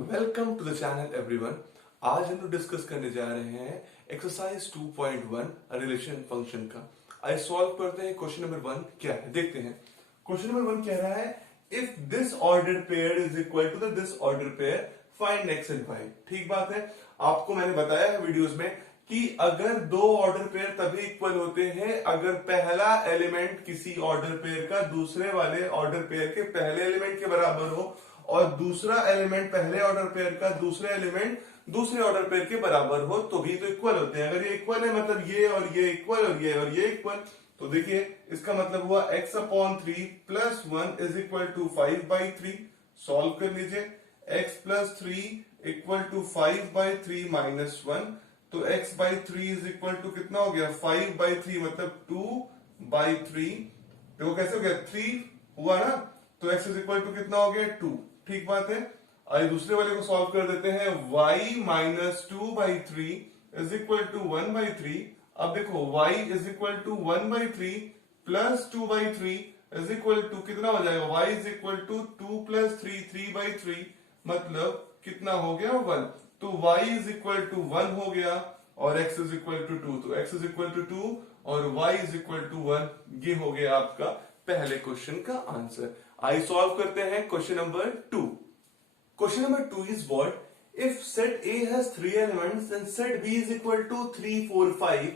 Welcome to the channel everyone. आज हम लोग डिस्कस करने जा रहे हैं एक्सरसाइज 2.1 रिलेशन फंक्शन का। आइए सॉल्व करते हैं। क्वेश्चन नंबर 1 क्या है देखते हैं। क्वेश्चन नंबर 1 कह रहा है if this order pair is equal to this order pair find X and Y. ठीक बात है। आपको मैंने बताया है वीडियोस में कि अगर दो ऑर्डर पेयर तभी इक्वल होते हैं अगर पहला एलिमेंट किसी ऑर्डर पेयर का दूसरे वाले ऑर्डर पेयर के पहले एलिमेंट के बराबर हो और दूसरा एलिमेंट पहले ऑर्डर पेयर का दूसरे एलिमेंट दूसरे ऑर्डर पेयर के बराबर हो तो भी तो इक्वल होते हैं। अगर ये इक्वल है मतलब ये और ये इक्वल और ये इक्वल, तो देखिए इसका मतलब हुआ x/3 plus 1 is equal to 5/3। Solve कर लीजिए। x+3 इक्वल टू 5/3 माइनस 1, तो x/3 इज इक्वल टू कितना हो गया 5/3 मतलब 2/3। देखो कैसे हो गया 3 हुआ ना, तो x इज इक्वल टू कितना हो गया 2। ठीक बात है। आइए दूसरे वाले को सॉल्व कर देते हैं। y minus 2/3 is equal to 1/3। अब देखो y is equal to 1/3 plus 2/3 is equal to कितना हो जाएगा y is equal to 2 plus 3 3/3 मतलब कितना हो गया 1। तो y इज इक्वल टू 1 हो गया और x इज इक्वल टू 2। तो x इज इक्वल टू 2 और y इज इक्वल टू 1। ये हो गया आपका पहले क्वेश्चन का आंसर। आइए सॉल्व करते हैं question number 2। Question number 2 is what? If set A has 3 elements and set B is equal to 3, 4, 5,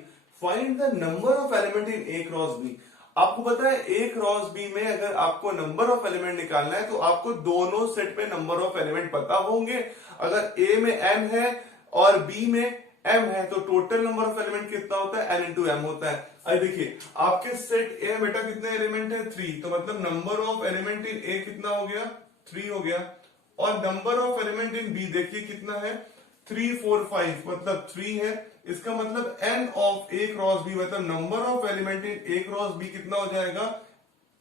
find the number of element in A cross B. आपको पता है A क्रॉस B में अगर आपको number of element निकालना है तो आपको दोनों सेट में नंबर ऑफ एलिमेंट पता होंगे। अगर A में m है और B में m है तो टोटल नंबर ऑफ एलिमेंट कितना होता है n इंटू m होता है। अब देखिए आपके सेट A में बेटा कितने एलिमेंट है 3, तो मतलब number of element in A कितना हो गया 3 हो गया और number of element in B देखिए कितना है 3, 4, 5 मतलब 3 है। इसका मतलब n of A cross B मतलब number of element in A cross B कितना हो जाएगा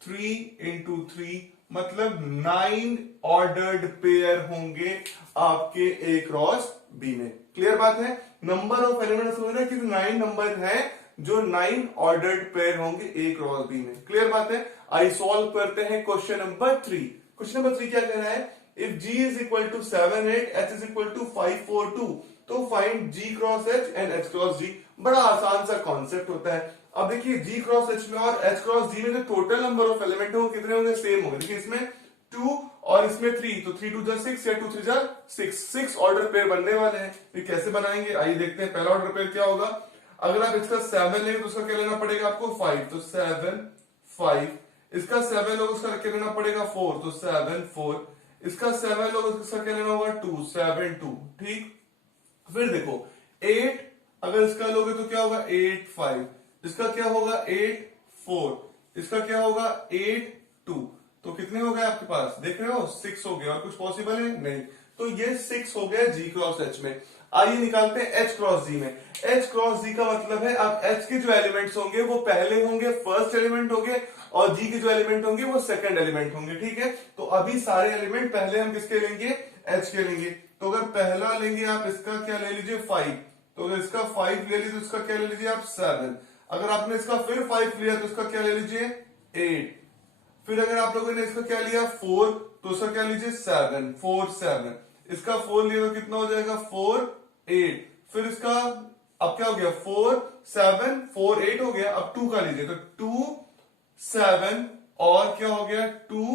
3 इंटू 3 मतलब 9 ऑर्डर्ड पेयर होंगे आपके ए क्रॉस बी में। क्लियर बात है। नंबर ऑफ एलिमेंट समझ रहे हैं कि 9 नंबर है जो 9 ऑर्डर्ड पेयर होंगे ए क्रॉस बी में। क्लियर बात है। आइए सॉल्व करते हैं क्वेश्चन नंबर 3। क्वेश्चन नंबर 3 क्या कह रहा है if G is equal to 7, 8, H is equal to 5, 4, 2, तो find G cross H and H cross G। बड़ा आसान सा कॉन्सेप्ट होता है। अब देखिए G cross H में और H cross G में जो टोटल नंबर ऑफ एलिमेंट है वो कितने होंगे सेम होंगे। देखिए इसमें 2 और इसमें 3, तो 3 2 6 या 2 3 6 ऑर्डर पेयर बनने वाले हैं। ये कैसे बनाएंगे आइए देखते हैं। पहला ऑर्डर पेयर क्या होगा, अगर आप इसका 7 लेंगे तो उसका क्या लेना पड़ेगा आपको 5, तो 7 5। इसका 7 लोग उसका क्या लेना पड़ेगा 4, तो 7 4। इसका 7 लोग इसका क्या लेना होगा 2, 7 2। ठीक। फिर देखो 8 अगर इसका लोगे तो क्या होगा 8 5। इसका क्या होगा 8 4। इसका क्या होगा 8 2। तो कितने हो गए आपके पास देख रहे हो 6 हो गए। और कुछ पॉसिबल है नहीं, तो ये 6 हो गया G क्रॉस H में। आइए निकालते हैं H क्रॉस G में। H क्रॉस G का मतलब है अब H के जो एलिमेंट्स होंगे वो पहले होंगे फर्स्ट एलिमेंट होंगे और G के जो एलिमेंट होंगे वो सेकंड एलिमेंट होंगे। ठीक है। तो अभी सारे एलिमेंट पहले हम किसके लेंगे H के लेंगे। तो अगर पहला लेंगे आप इसका क्या ले लीजिए 5, तो अगर इसका 5 ले लीजिए तो इसका क्या ले लीजिए आप 7। अगर आपने इसका फिर 5 लिया तो इसका क्या ले लीजिए 8। फिर अगर आप लोगों ने इसका क्या लिया 4 तो इसका क्या लीजिए 7 4 7। इसका 4 लिया तो कितना हो जाएगा 4 8। फिर इसका अब क्या हो गया 4 7 4 8 हो गया। अब 2 का लीजिए तो 2 7 और क्या हो गया 2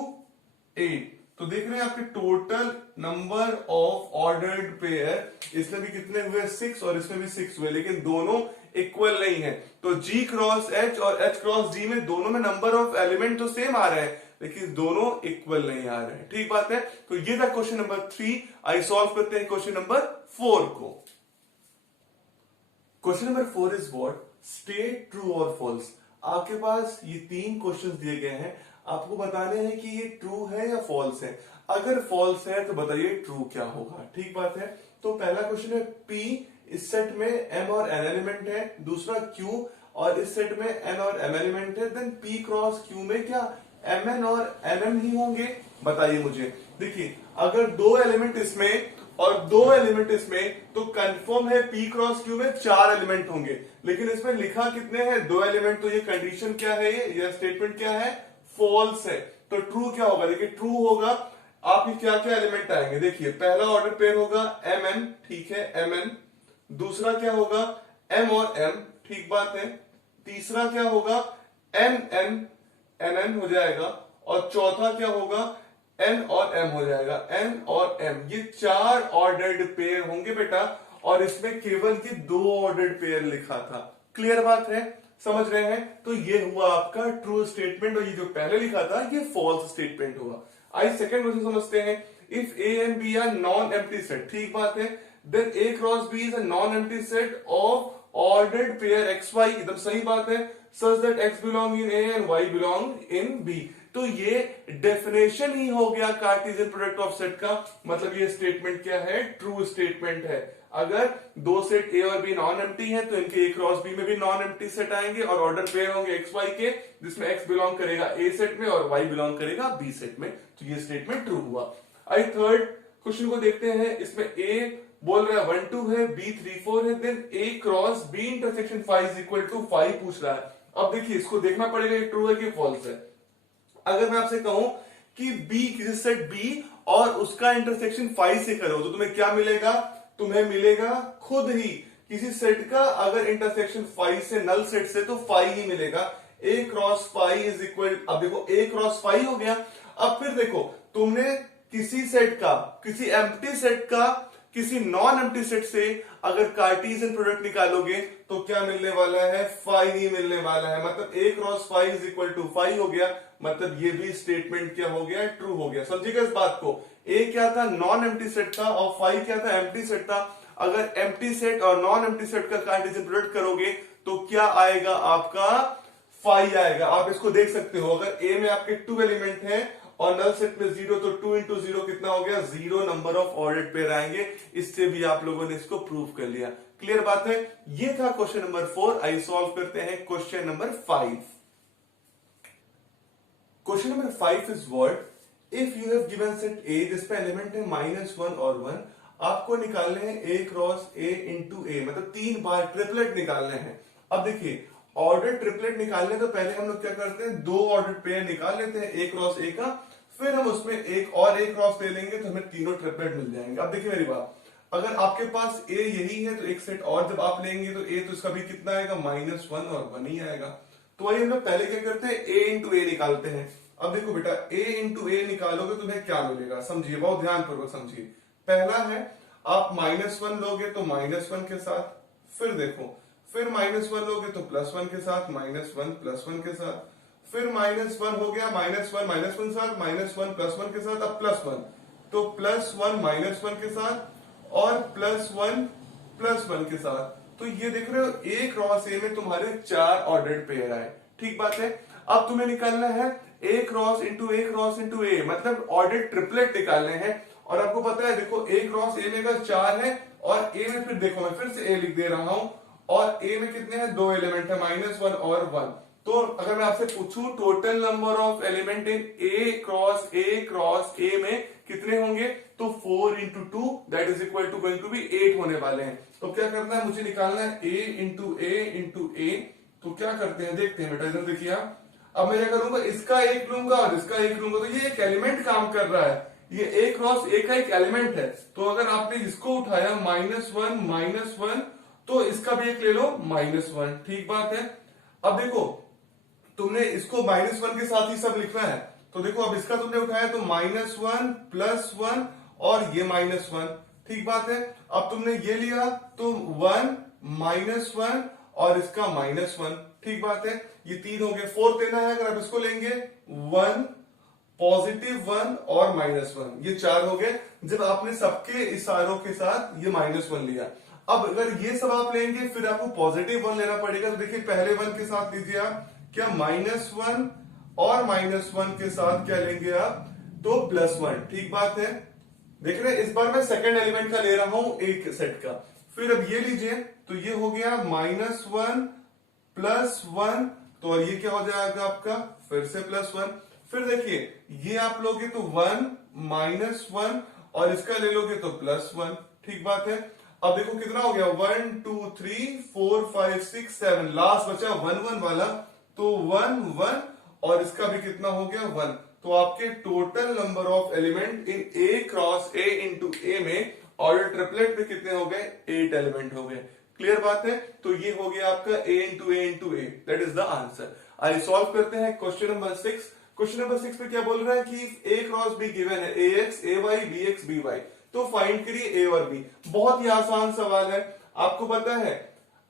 8। तो देख रहे हैं आपके total number of ordered pair इसमें भी कितने हुए 6 और इसमें भी 6 हुए, लेकिन दोनों इक्वल नहीं है। तो G क्रॉस H और H क्रॉस G में दोनों में नंबर ऑफ एलिमेंट तो सेम आ रहे हैं लेकिन दोनों इक्वल नहीं आ रहे हैं। ठीक बात है। तो ये था क्वेश्चन नंबर 3। आइए सॉल्व करते हैं क्वेश्चन नंबर 4 को। Question number 4 is what, state true और फॉल्स। आपके पास ये 3 क्वेश्चंस दिए गए हैं, आपको बताने हैं कि ये ट्रू है या फॉल्स है। अगर फॉल्स है तो बताइए ट्रू क्या होगा। ठीक बात है। तो पहला क्वेश्चन है P इस सेट में m और n एलिमेंट है, दूसरा Q और इस सेट में n और m एलिमेंट है, देन P क्रॉस Q में क्या mn और mm ही होंगे। बताइए मुझे। देखिए अगर 2 एलिमेंट इसमें और 2 एलिमेंट इसमें तो कंफर्म है P क्रॉस Q में 4 एलिमेंट होंगे, लेकिन इसमें लिखा कितने हैं 2 एलिमेंट। तो ये कंडीशन क्या है, ये स्टेटमेंट क्या है फॉल्स है। तो ट्रू क्या होगा देखिए ट्रू होगा आपके क्या क्या एलिमेंट आएंगे, देखिए पहला ऑर्डर पेयर होगा mn, ठीक है mn। दूसरा क्या होगा m और m, ठीक बात है। तीसरा क्या होगा nn, nn हो जाएगा। और चौथा क्या होगा n और m हो जाएगा, n और m। ये 4 ऑर्डर्ड पेयर होंगे बेटा, और इसमें केवल ये 2 ऑर्डर्ड पेयर लिखा था। क्लियर बात है, समझ रहे हैं? तो ये हुआ आपका ट्रू स्टेटमेंट, और ये जो पहले लिखा था ये फॉल्स स्टेटमेंट हुआ। आइए सेकंड क्वेश्चन समझते हैं। If A and B are non empty set, ठीक बात है, then A cross B is a non empty set of ordered pair X Y, एकदम सही बात है, such that X belong in A and Y belong in B. तो ये definition ही हो गया कार्टेशियन प्रोडक्ट ऑफ सेट का, मतलब ये स्टेटमेंट क्या है, ट्रू स्टेटमेंट है। अगर दो सेट ए और बी नॉन एम्प्टी है तो इनके ए क्रॉस बी में भी नॉन एम्प्टी सेट आएंगे, और ऑर्डर पेयर होंगे एक्स वाई के, जिसमें एक्स बिलोंग करेगा ए सेट में और वाई बिलोंग करेगा बी सेट में। तो ये स्टेटमेंट ट्रू हुआ। आई थर्ड क्वेश्चन को देखते हैं। इसमें ए बोल रहा है 1 2 है, बी 3 4 है, then A cross B intersection 5 is equal to 5 पूछ रहा है। अब देखिए इसको देखना पड़ेगा ये ट्रू है कि फॉल्स है। अगर मैं आपसे कहूं कि बी किसी सेट बी और उसका इंटरसेक्शन 5 से करो तो तुम्हें क्या मिलेगा, तुम्हें मिलेगा खुद ही किसी सेट का अगर इंटरसेक्शन 5 से नल सेट से तो 5 ही मिलेगा। ए क्रॉस 5 इज इक्वल, अब देखो ए क्रॉस 5 हो गया। अब फिर देखो तुमने किसी सेट का, किसी एम्प्टी सेट का किसी नॉन एम्प्टी सेट से अगर कार्टेशियन प्रोडक्ट निकालोगे तो क्या मिलने वाला है, 5 ही मिलने वाला है। मतलब ए क्रॉस 5 इज इक्वल टू 5 हो गया, मतलब ये भी स्टेटमेंट क्या हो गया, ट्रू हो गया। समझिएगा इस बात को, ए क्या था, नॉन एम्प्टी सेट था, और 5 क्या था, एम्प्टी सेट था। अगर एम्प्टी सेट और नॉन एम्प्टी सेट का कार्टेशियन प्रोडक्ट करोगे तो क्या आएगा, आपका 5 आएगा। आप इसको देख सकते हो, अगर ए में आपके 2 एलिमेंट हैं और नल सेट में 0, तो 2 इंटू 0 कितना हो गया, 0 नंबर ऑफ ऑर्डर्ड पेयर आएंगे। इससे भी आप लोगों ने इसको प्रूव कर लिया। क्लियर बात है। ये था क्वेश्चन नंबर 4। आइए सॉल्व करते हैं question number 5। Question number 5 is what, if you have given set ए जिसपे एलिमेंट है -1 और 1, आपको निकालने हैं ए क्रॉस ए इंटू ए, मतलब 3 बार ट्रिपलेट निकालने हैं। अब देखिए ऑर्डर ट्रिपलेट निकालने तो पहले हम लोग क्या करते हैं, 2 ऑर्डर पेयर निकाल लेते हैं ए क्रॉस ए का, फिर हम उसमें एक और ए क्रॉस ले लेंगे तो हमें तीनों ट्रिपलेट मिल जाएंगे। अब देखिए मेरी बात, अगर आपके पास ए यही है तो एक सेट और जब आप लेंगे तो ए तो इसका भी कितना आएगा, -1 और 1 ही आएगा। तो आइए हम लोग पहले क्या करते हैं, ए इंटू ए निकालते हैं। अब देखो बेटा, ए इंटू ए निकालोगे तो तुम्हें क्या मिलेगा, समझिए बहुत ध्यानपूर्वक समझिए। पहला है आप -1 लोगे तो -1 के साथ, फिर देखो फिर -1 लोगे तो +1 के साथ, -1 +1 के साथ, फिर -1 हो गया, -1 -1 साथ, -1 +1 के साथ, अब +1, तो +1 -1 के साथ और +1 +1 के साथ। तो ये देख रहे हो ए क्रॉस ए में तुम्हारे 4 ऑर्डर्ड पेयर आए, ठीक बात है। अब तुम्हें निकालना है ए क्रॉस इंटू ए क्रॉस इंटू ए, मतलब ऑर्डर्ड ट्रिपलेट निकालने हैं। और आपको पता है देखो ए क्रॉस ए में अगर 4 है और ए में फिर देखो मैं फिर से ए लिख दे रहा हूं, और ए में कितने हैं, 2 एलिमेंट है, -1 और 1। तो अगर मैं आपसे पूछूं total number of element in A cross A में कितने होंगे, तो 4 into 2 that is equal to going to be 8 होने वाले हैं। तो क्या करना है, मुझे निकालना है ए इंटू ए इंटू ए। तो क्या करते हैं, देखते हैं बेटा, इधर देखिए आप। अब मैं क्या करूंगा, इसका एक लूंगा और इसका एक लूंगा, तो ये एक एलिमेंट काम कर रहा है, ये ए क्रॉस ए का एक एलिमेंट है। तो अगर आपने इसको उठाया -1 तो इसका भी एक ले लो -1, ठीक बात है। अब देखो तुमने इसको -1 के साथ ही सब लिखना है, तो देखो अब इसका तुमने उठाया तो -1 +1 और ये -1, ठीक बात है। अब तुमने ये लिया तो 1 -1 और इसका -1, ठीक बात है। ये 3 हो गए, 4 लेना है, अगर आप इसको लेंगे 1 +1 और -1, ये 4 हो गए जब आपने सबके इशारों के साथ ये -1 लिया। अब अगर ये सब आप लेंगे फिर आपको +1 लेना पड़ेगा। तो देखिए पहले 1 के साथ लीजिए आप, क्या -1 और -1 के साथ क्या लेंगे आप, तो +1, ठीक बात है। देख रहे हैं, इस बार मैं सेकंड एलिमेंट का ले रहा हूं एक सेट का। फिर अब ये लीजिए, तो ये हो गया -1 +1, तो ये क्या हो जाएगा आपका, फिर से +1। फिर देखिए ये आप लोगे तो 1 -1 और इसका ले लोगे तो +1, ठीक बात है। अब देखो कितना हो गया, 1 2 3 4 5 6 7, लास्ट बचा 1 1 वाला, तो 1 1 और इसका भी कितना हो गया 1, तो आपके total number of element in A cross A into A में ऑर्डर ट्रिपलेट में कितने हो गए? 8 एलिमेंट हो गए। क्लियर बात है? तो ये हो गया आपका A into A, that is the answer. आइए सॉल्व करते हैं क्वेश्चन नंबर 6। क्वेश्चन नंबर 6 पे क्या बोल रहा है कि ए क्रॉस बी गिवन है, A X A Y B X B Y, तो फाइंड करिए ए और बी। बहुत ही आसान सवाल है। आपको पता है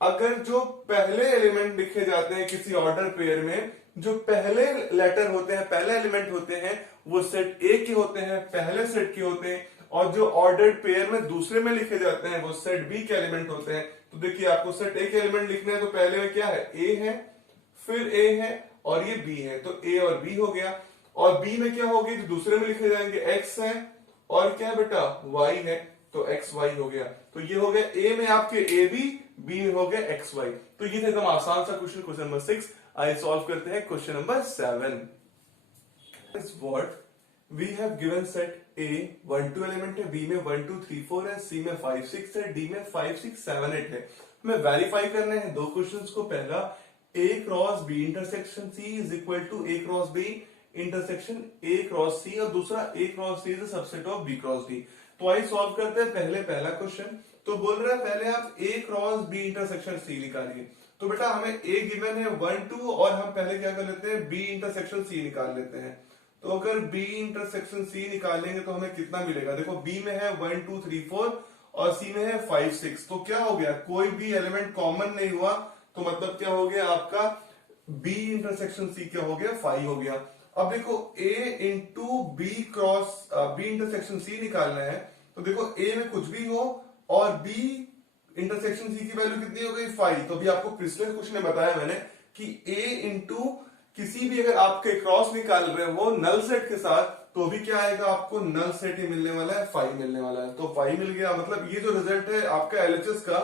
अगर जो पहले एलिमेंट लिखे जाते हैं किसी ऑर्डर पेयर में, जो पहले लेटर होते हैं, पहले एलिमेंट होते हैं, वो सेट ए के होते हैं, पहले सेट के होते हैं, और जो ऑर्डर्ड पेयर में दूसरे में लिखे जाते हैं वो सेट बी के एलिमेंट होते हैं। तो देखिए आपको सेट ए के एलिमेंट लिखने हैं, तो पहले में क्या है? ए है, फिर ए है और ये बी है, तो ए और बी हो गया। और बी में क्या होगी? जो दूसरे में लिखे जाएंगे एक्स है और क्या है बेटा? वाई है, तो एक्स वाई हो गया। तो ये हो गया ए में आपके ए बी में हो गया एक्स वाई। तो ये था एकदम आसान सा क्वेश्चन, क्वेश्चन नंबर 6। आइए सॉल्व करते हैं question number 7। Is what we have given set A 1 2 element है, बी में 1 2 3 4 है, सी में 5 6 है, डी में 5 6 7 8 है। हमें वेरीफाई करने हैं दो क्वेश्चंस को। पहला A cross B intersection C is equal to A cross B intersection A cross C, और दूसरा A cross C is a subset of B cross D. तो आइए सॉल्व करते हैं पहला क्वेश्चन। तो बोल रहा है पहले आप ए क्रॉस बी इंटरसेक्शन सी निकालिए। तो बेटा हमें ए गिवन है 1 2, और हम पहले क्या कर लेते हैं? बी इंटरसेक्शन सी निकाल लेते हैं। तो अगर बी इंटरसेक्शन सी निकालेंगे तो हमें कितना मिलेगा? देखो बी में है 1 2 3 4 और सी में है 5 6, तो क्या हो गया? कोई भी एलिमेंट कॉमन नहीं हुआ, तो मतलब क्या हो गया आपका? बी इंटरसेक्शन सी क्या हो गया? 5 हो गया। अब देखो a into B cross B intersection C निकालना है, तो देखो a में कुछ भी हो और b इंटरसेक्शन सी की वैल्यू कितनी हो गई? 5। तो अभी आपको पिछले कुछ ने बताया मैंने कि a इंटू किसी भी अगर आपके क्रॉस निकाल रहे हो नल सेट के साथ, तो भी क्या आएगा? आपको नल सेट ही मिलने वाला है, 5 मिलने वाला है। तो 5 मिल गया, मतलब ये जो रिजल्ट है आपका एलएचएस का,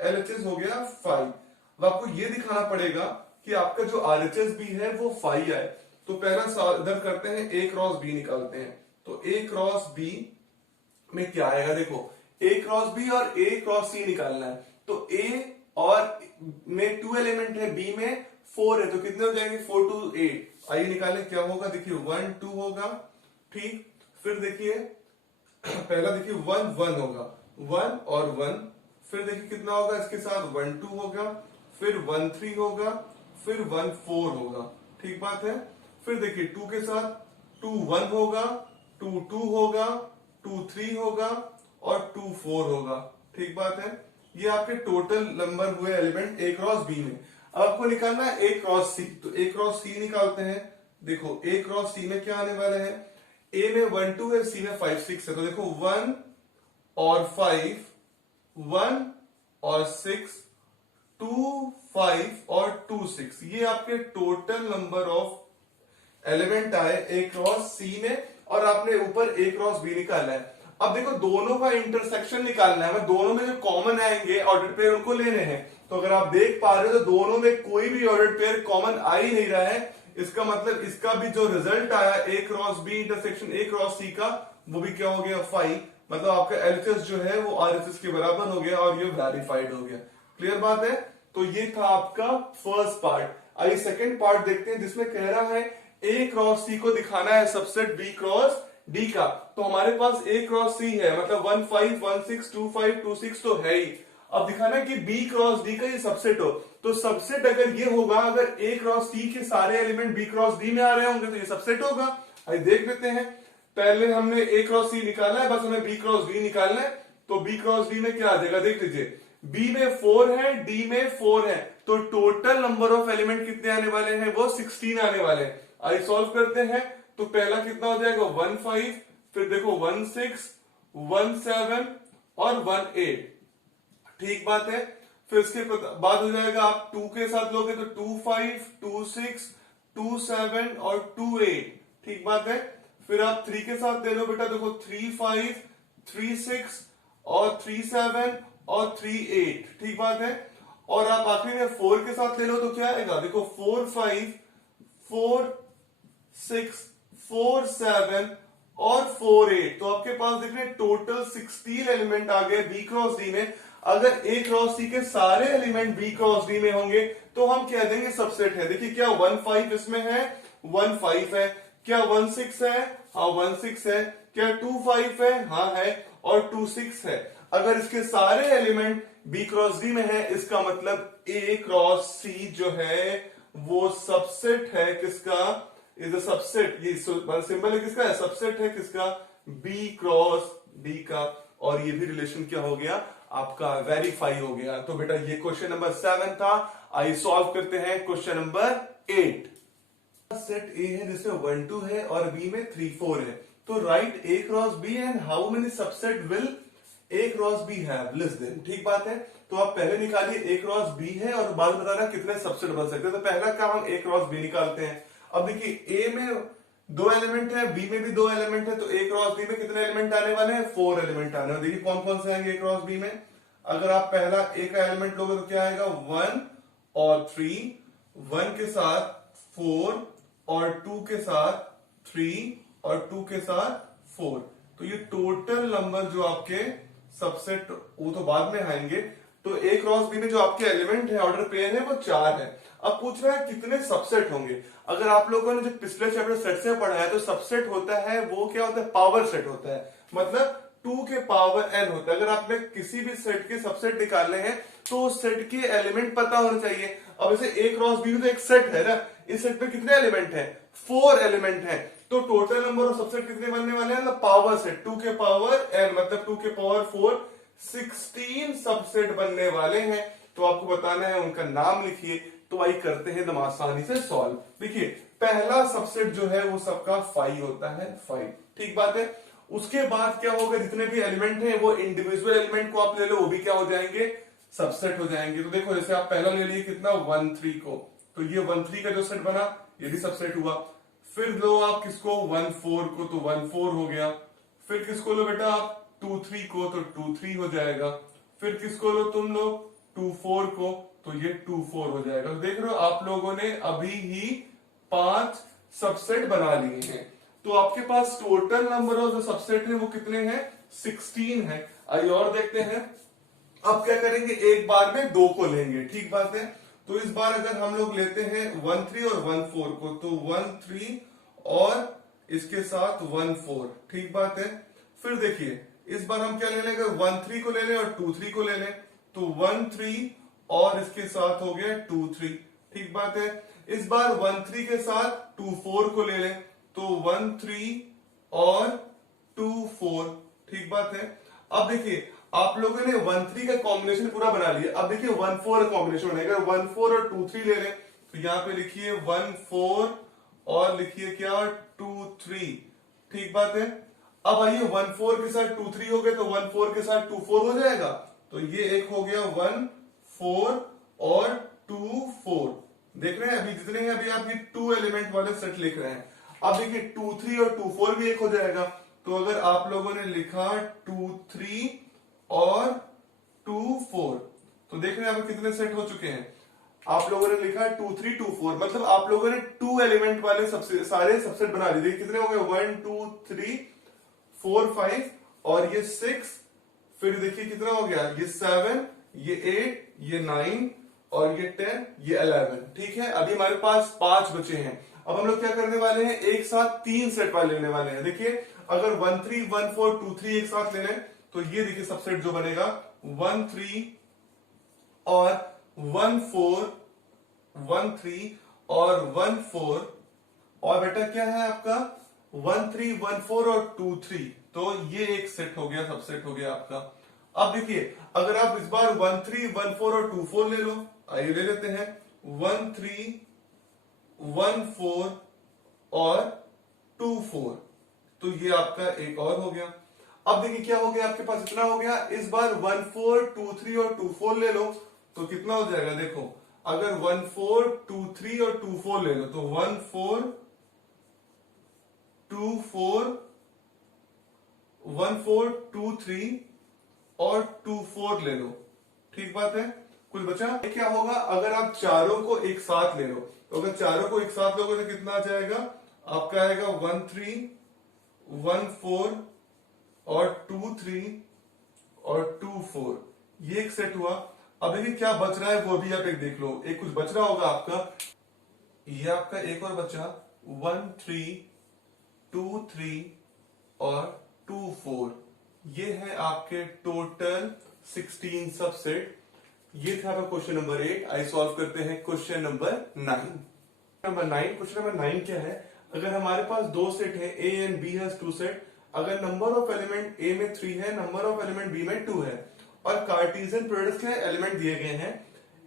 एलएचएस हो गया 5। अब आपको ये दिखाना पड़ेगा कि आपका जो आरएचएस भी है वो 5 आए। तो पहला इधर करते हैं, ए क्रॉस बी निकालते हैं। तो ए क्रॉस बी में क्या आएगा? देखो ए क्रॉस बी और ए क्रॉस सी निकालना है। तो ए और में 2 एलिमेंट है, बी में 4 है, तो कितने हो जाएंगे? 4 2 8। आइए निकालें, क्या होगा? देखिए 1 2 होगा, ठीक। फिर देखिए पहला देखिए 1 1 होगा, 1 और 1। फिर देखिए कितना होगा इसके साथ? 1 2 होगा, फिर 1 3 होगा, फिर 1 4 होगा, ठीक बात है। फिर देखिए 2 के साथ 2 1 होगा, 2 2 होगा, 2 3 होगा और 2 4 होगा, ठीक बात है। ये आपके टोटल नंबर हुए एलिमेंट ए क्रॉस बी में। अब आपको निकालना है ए क्रॉस सी, तो ए क्रॉस सी निकालते हैं। देखो ए क्रॉस सी में क्या आने वाला है? ए में 1 2 है, सी में 5 6 है, तो देखो 1 और 5, 1 और 6, 2 5 और 2 6, ये आपके टोटल नंबर ऑफ एलिमेंट आए ए क्रॉस सी में, और आपने ऊपर ए क्रॉस बी निकाला है। अब देखो दोनों का इंटरसेक्शन निकालना है, दोनों में जो कॉमन आएंगे ऑर्डर पेयर उनको लेने हैं। तो अगर आप देख पा रहे हो तो दोनों में कोई भी ऑर्डर पेयर कॉमन आ ही नहीं रहा है। इसका मतलब इसका भी जो रिजल्ट आया A cross B intersection A cross C का, वो भी क्या हो गया? 5। मतलब आपका एलएचएस जो है वो आरएचएस के बराबर हो गया और ये वेरीफाइड हो गया। क्लियर बात है? तो ये था आपका फर्स्ट पार्ट। आइए सेकेंड पार्ट देखते हैं, जिसमें कह रहा है ए क्रॉस सी को दिखाना है सबसेट बी क्रॉस डी का। तो हमारे पास ए क्रॉस सी है, मतलब 1 5 1 6 2 5 2 6 तो है ही। अब दिखाना है कि बी क्रॉस डी का ये सबसेट हो। तो सबसेट अगर ये होगा, अगर ए क्रॉस सी के सारे एलिमेंट बी क्रॉस डी में आ रहे होंगे तो ये सबसेट होगा। आइए देख लेते हैं। पहले हमने ए क्रॉस सी निकाला है, बस हमें बी क्रॉस डी निकालना है। तो बी क्रॉस डी में क्या आ जाएगा? देख लीजिए, बी में 4 है, डी में 4 है, तो टोटल नंबर ऑफ एलिमेंट कितने आने वाले हैं? वो 16 आने वाले हैं। आइए सॉल्व करते हैं। तो पहला कितना हो जाएगा? 1 5, फिर देखो 1 6 1 7 और 1 8, ठीक बात है। फिर इसके बाद हो जाएगा, आप 2 के साथ लोगे तो 2 5 2 6 2 7 और 2 8, ठीक बात है। फिर आप 3 के साथ ले लो बेटा, देखो 3 5 3 6 और 3 7 और 3 8, ठीक बात है। और आप आखिरी में 4 के साथ ले लो तो क्या आएगा? देखो 4 5 4 6 4 7 और 4 8, तो आपके पास देख रहे हैं टोटल 16 एलिमेंट आ गए बी क्रॉस डी में। अगर ए क्रॉस सी के सारे एलिमेंट बी क्रॉस डी में होंगे तो हम कह देंगे सबसेट है। देखिए क्या 1 5 इसमें है, 1 5 है, क्या 1 6 है? हाँ 1 6 है। क्या 2 5 है? हाँ है। और 2 6 है। अगर इसके सारे एलिमेंट B क्रॉस D में है, इसका मतलब A क्रॉस C जो है वो सबसेट है किसका? Is a subset. ये सिंबल है किसका? सबसेट है किसका? B क्रॉस D का। और ये भी रिलेशन क्या हो गया आपका? वेरीफाई हो गया। तो बेटा ये क्वेश्चन नंबर 7 था। आइए सॉल्व करते हैं क्वेश्चन नंबर 8। सेट ए है जिसमें 1 2 है और बी में 3 4 है। तो right A cross B and how many subset will A cross B have less than. ठीक बात है। तो आप पहले निकालिए ए क्रॉस बी है और बाद में बताना कितने सबसेट बन सकते हैं। तो पहला काम हम ए क्रॉस बी निकालते हैं। अब देखिए ए में 2 एलिमेंट है, बी में भी 2 एलिमेंट है, तो ए क्रॉस बी में कितने एलिमेंट आने वाले हैं? 4 एलिमेंट आने वाले। देखिए कौन कौन से आएंगे ए क्रॉस बी में। अगर आप पहला ए का एलिमेंट लोगे तो क्या आएगा? 1 और 3, 1 के साथ 4 और 2 के साथ 3 और 2 के साथ 4। तो ये टोटल नंबर जो आपके सबसेट, वो तो बाद में आएंगे। तो ए क्रॉस बी में जो आपके एलिमेंट है, ऑर्डर पेयर है, वो 4 है। अब पूछ रहा है कितने सबसेट होंगे। अगर आप लोगों ने जो पिछले चैप्टर सेट से पढ़ा है, तो सबसेट होता है वो क्या होता है? पावर सेट होता है। मतलब 2 के पावर n होता है। अगर आपने किसी भी सेट के सबसेट निकालने हैं तो उस सेट के एलिमेंट पता होना चाहिए। अब ऐसे ए क्रॉस बी तो एक सेट है ना, इस सेट में कितने एलिमेंट हैं? 4 एलिमेंट हैं। तो टोटल नंबर ऑफ सबसेट कितने बनने वाले हैं? पावर सेट 2 के पावर n मतलब 2 के पावर 4, 16 सबसेट बनने वाले हैं। तो आपको बताना है, उनका नाम लिखिए। तो आई करते हैं एकदम आसानी से सॉल्व। देखिए पहला सबसेट जो है वो सबका 5 होता है, 5। ठीक बात है। उसके बाद क्या होगा? जितने भी एलिमेंट हैं वो इंडिविजुअल एलिमेंट को आप ले लो, वो भी क्या हो जाएंगे? सबसेट हो जाएंगे। तो देखो जैसे आप पहला ले लिए कितना? 1 3 को, तो ये 1 3 का जो सेट बना ये भी सबसेट हुआ। फिर लो आप किसको? 1 4 को, तो 1 4 हो गया। फिर किसको लो बेटा आप? 2 3 को, तो 2 3 हो जाएगा। फिर किसको लो तुम लोग? 2 4 को, तो ये 2 4 हो जाएगा। तो देख रहे हो आप लोगों ने अभी ही 5 सबसेट बना लिए हैं। तो आपके पास टोटल नंबर ऑफ जो सबसेट है वो कितने हैं? 16 है। आइए और देखते हैं। अब क्या करेंगे? एक बार में 2 को लेंगे। ठीक बात है। तो इस बार अगर हम लोग लेते हैं 1 3 और 1 4 को, तो 1 3 और इसके साथ 1 4। ठीक बात है। फिर देखिए इस बार हम क्या ले लें? अगर 1 3 को ले लें और 2 3 को ले लें, तो 1 3 और इसके साथ हो गया 2 3। ठीक बात है। इस बार 1 3 के साथ 2 4 को ले लें, तो 1 3 और 2 4। ठीक बात है। अब देखिए आप लोगों ने 1 3 का कॉम्बिनेशन पूरा बना लिया। अब देखिए 1 4 कॉम्बिनेशन बनेगा। 1 4 और 2 3 ले लें, तो यहां पे लिखिए 1 4 और लिखिए क्या? 2 3। ठीक बात है। अब आइए 1 4 के साथ 2 3 हो गए, तो 1 4 के साथ 2 4 हो जाएगा। तो ये एक हो गया 1 4 और 2 4। देख रहे हैं अभी जितने हैं, अभी आप ये 2 एलिमेंट वाले सेट लिख रहे हैं। अब देखिए 2 3 और 2 4 भी एक हो जाएगा। तो अगर आप लोगों ने लिखा 2 3 और 2 4, तो देख रहे हैं अब कितने सेट हो चुके हैं। आप लोगों ने लिखा 2 3 2 4, मतलब आप लोगों ने 2 एलिमेंट वाले सारे सबसेट बना लिए। कितने हो गए? 1 2 3 4 5 और ये 6। फिर देखिए कितना हो गया? ये 7, ये 8, ये 9 और ये 10, ये 11। ठीक है। अभी हमारे पास 5 बचे हैं। अब हम लोग क्या करने वाले हैं? एक साथ 3 सेट वाले लेने वाले हैं। देखिए अगर 1 3 1 4 2 3 एक साथ ले लें, तो ये देखिए सबसेट जो बनेगा 1 3 और 1 4, 1 3 और 1 4। और बेटा क्या है आपका? 1 3 1 4 और 2 3। तो ये एक सेट हो गया, सबसेट हो गया आपका। अब देखिए अगर आप इस बार 1 3 1 4 और 2 4 ले लो, आइए ले लेते हैं 1 3 1 4 और 2 4। तो ये आपका एक और हो गया। अब देखिए क्या हो गया आपके पास? इतना हो गया। इस बार 1 4 2 3 और 2 4 ले लो, तो कितना हो जाएगा? देखो अगर 1 4 2 3 और 2 4 ले लो, तो 1 4 2 4 1 4 2 3 और 2 4 ले लो। ठीक बात है। कुछ बचा? क्या होगा अगर आप चारों को एक साथ ले लो? तो अगर चारों को एक साथ लोगे तो कितना आ जाएगा आपका? आएगा 1 3 1 4 और 2 3 और 2 4। ये एक सेट हुआ। अब देखिए क्या बच रहा है वो भी आप एक देख लो। एक कुछ बच रहा होगा आपका, ये आपका एक और बचा 1 3 2 3 और 2 4, ये है आपके टोटल 16 सबसेट। ये था आपका क्वेश्चन नंबर 8। आई सॉल्व करते हैं क्वेश्चन नंबर 9। क्वेश्चन नंबर 9 क्या है? अगर हमारे पास दो सेट है, A and B has two set, अगर नंबर ऑफ एलिमेंट ए में 3 है, नंबर ऑफ एलिमेंट बी में 2 है, और कार्टेशियन प्रोडक्ट के एलिमेंट दिए गए हैं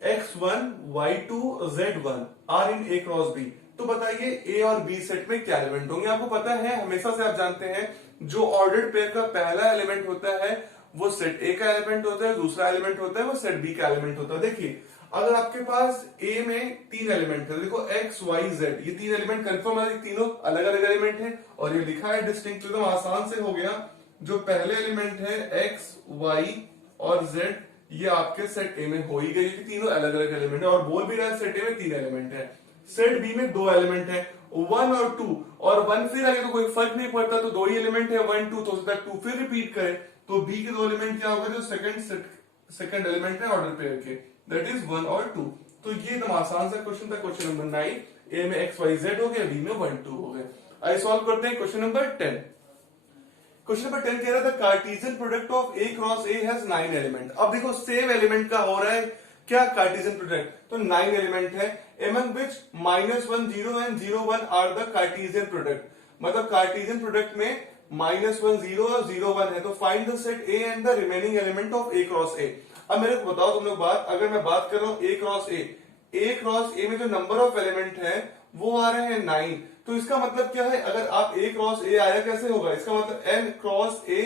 x1 y2 z1 are in A cross B, तो बताइए ए और बी सेट में क्या एलिमेंट होंगे? आपको पता है, हमेशा से आप जानते हैं, जो ऑर्डर्ड पेयर का पहला एलिमेंट होता है वो सेट ए का एलिमेंट होता है, दूसरा एलिमेंट होता है वो सेट बी का एलिमेंट होता है। देखिए, अगर आपके पास ए में 3 एलिमेंट है, देखो x y z, ये 3 एलिमेंट कंफर्म है, तीनों अलग अलग एलिमेंट है, और ये लिखा है डिस्टिंक्ट, एकदम आसान से हो गया। जो पहले एलिमेंट है x y और z, ये आपके सेट ए में हो ही गई, क्योंकि तीनों अलग अलग एलिमेंट है, और बोल भी रहा है सेट ए में 3 एलिमेंट है। सेट बी में 2 एलिमेंट है, 1 और 2, और 1 फिर आगे तो कोई फर्क नहीं पड़ता, तो 2 ही एलिमेंट है, 1 2, तो उसका 2 फिर रिपीट करें, तो बी के 2 एलिमेंट क्या होगा? जो सेकंड एलिमेंट है ऑर्डर पेयर के, दैट इज 1 और 2। तो ये एकदम आसान सा क्वेश्चन था, क्वेश्चन नंबर 9। ए में x y z हो गया, बी में 1 2 हो गए। आई सॉल्व करते हैं क्वेश्चन नंबर 10। क्वेश्चन नंबर 10 कह रहा था Cartesian product of A cross A has 9 element. अब देखो, सेम एलिमेंट का हो रहा है क्या? कार्टेशियन प्रोडक्ट, तो 9 एलिमेंट है, among which -1 0 and 0 1 are the Cartesian product. मतलब कार्टेशियन प्रोडक्ट में -1 0 और 0 1 है, तो find the set A and the remaining element of A cross A. अब मेरे को बताओ तुम लोग बात, अगर मैं बात कर रहा हूं ए क्रॉस ए में जो नंबर ऑफ एलिमेंट है वो आ रहे हैं 9, तो इसका मतलब क्या है? अगर आप ए क्रॉस ए आया कैसे होगा? इसका मतलब n क्रॉस ए,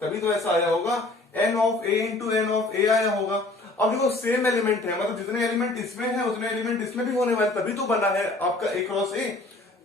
तभी तो ऐसा आया होगा, n of A into n of A आया होगा। अब देखो, सेम एलिमेंट है, मतलब जितने एलिमेंट इसमें है उतने एलिमेंट इसमें भी होने वाले, तभी तो बना है आपका ए क्रॉस ए।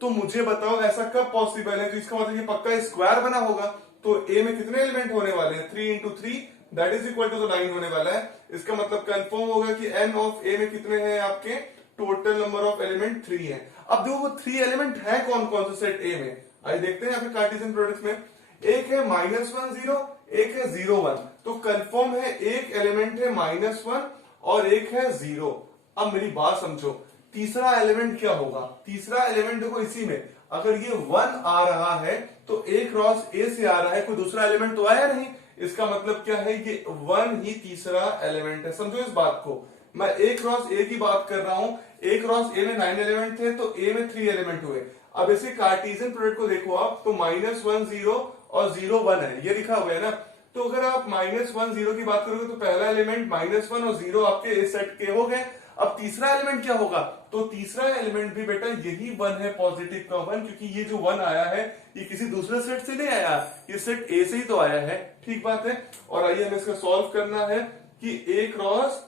तो मुझे बताओ ऐसा कब पॉसिबल है? तो इसका मतलब ये पक्का स्क्वायर बना होगा, तो ए में कितने एलिमेंट होने वाले हैं? 3 into 3 that is equal to 9 होने वाला है। इसका मतलब कंफर्म होगा कि n ऑफ ए में कितने हैं आपके? टोटल नंबर ऑफ एलिमेंट 3 है। अब जो वो 3 एलिमेंट है कौन कौन से सेट ए में, आइए देखते हैं आपके कार्टेशियन प्रोडक्ट में। एक है -1 0, एक है 0 1, तो कंफर्म है एक एलिमेंट है -1 और एक है 0। अब मेरी बात समझो, तीसरा एलिमेंट क्या होगा? तीसरा एलिमेंट देखो, इसी में अगर ये 1 आ रहा है तो ए क्रॉस ए से आ रहा है, कोई दूसरा एलिमेंट तो आया नहीं। इसका मतलब क्या है? ये 1 ही तीसरा एलिमेंट है। समझो इस बात को, मैं ए क्रॉस ए की बात कर रहा हूं, ए क्रॉस ए में 9 एलिमेंट थे, तो ए में 3 एलिमेंट हुए। अब इसे कार्टेशियन प्रोडक्ट को देखो आप, तो -1 0 और 0 1 है, ये लिखा हुआ है ना। तो अगर आप -1 0 की बात करोगे तो पहला एलिमेंट -1 और 0 आपके इस सेट के हो गए। अब तीसरा एलिमेंट क्या होगा? तो तीसरा एलिमेंट भी बेटा यही 1 है, पॉजिटिव का 1, क्योंकि ये जो 1 आया है ये किसी दूसरे सेट से नहीं आया, ये सेट ए से ही तो आया है। ठीक बात है। और आइए हमें इसका सॉल्व करना है कि ए क्रॉस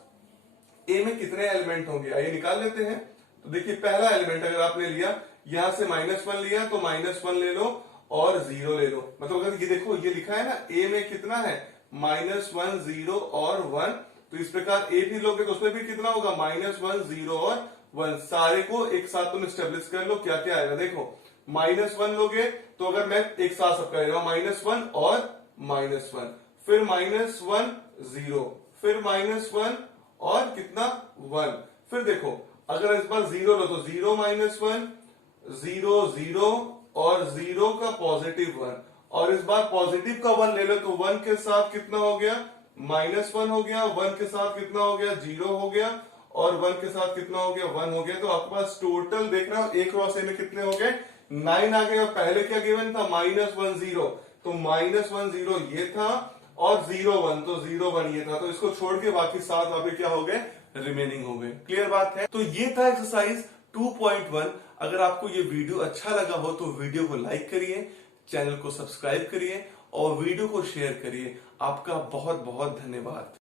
ए में कितने एलिमेंट होंगे, आइए निकाल लेते हैं। तो देखिए, पहला एलिमेंट अगर आपने लिया, यहां से -1 लिया, तो -1 ले लो और 0 ले लो। मतलब अगर ये देखो, ये लिखा है ना, ए में कितना है? -1 0 और 1, तो इस प्रकार ए भी लोगे तो उसमें भी कितना होगा? -1 0 और 1। सारे को एक साथ तुम स्टेब्लिश कर लो, क्या क्या आएगा देखो। -1 लोगे तो अगर मैं एक साथ सबका आएगा -1 और -1, फिर -1 0, फिर -1 और कितना? 1। फिर देखो, अगर इस बार 0 लो तो 0 -1 0 0 और 0 का पॉजिटिव 1, और इस बार पॉजिटिव का 1 ले लो तो 1 के साथ कितना हो गया? -1 हो गया, 1 के साथ कितना हो गया? 0 हो गया, और 1 के साथ कितना हो गया? 1 हो गया। तो आपके पास टोटल देख रहा हूं ए क्रॉस ए में कितने हो गए? 9 आ गए। और पहले क्या गिवन था? -1 0, तो -1 0 ये था, और 0 1, तो 0 1 ये था। तो इसको छोड़ के बाकी 7 आपके क्या हो गए? रिमेनिंग हो गए। क्लियर बात है। तो ये था एक्सरसाइज 2.1। अगर आपको ये वीडियो अच्छा लगा हो तो वीडियो को लाइक करिए, चैनल को सब्सक्राइब करिए और वीडियो को शेयर करिए। आपका बहुत बहुत धन्यवाद।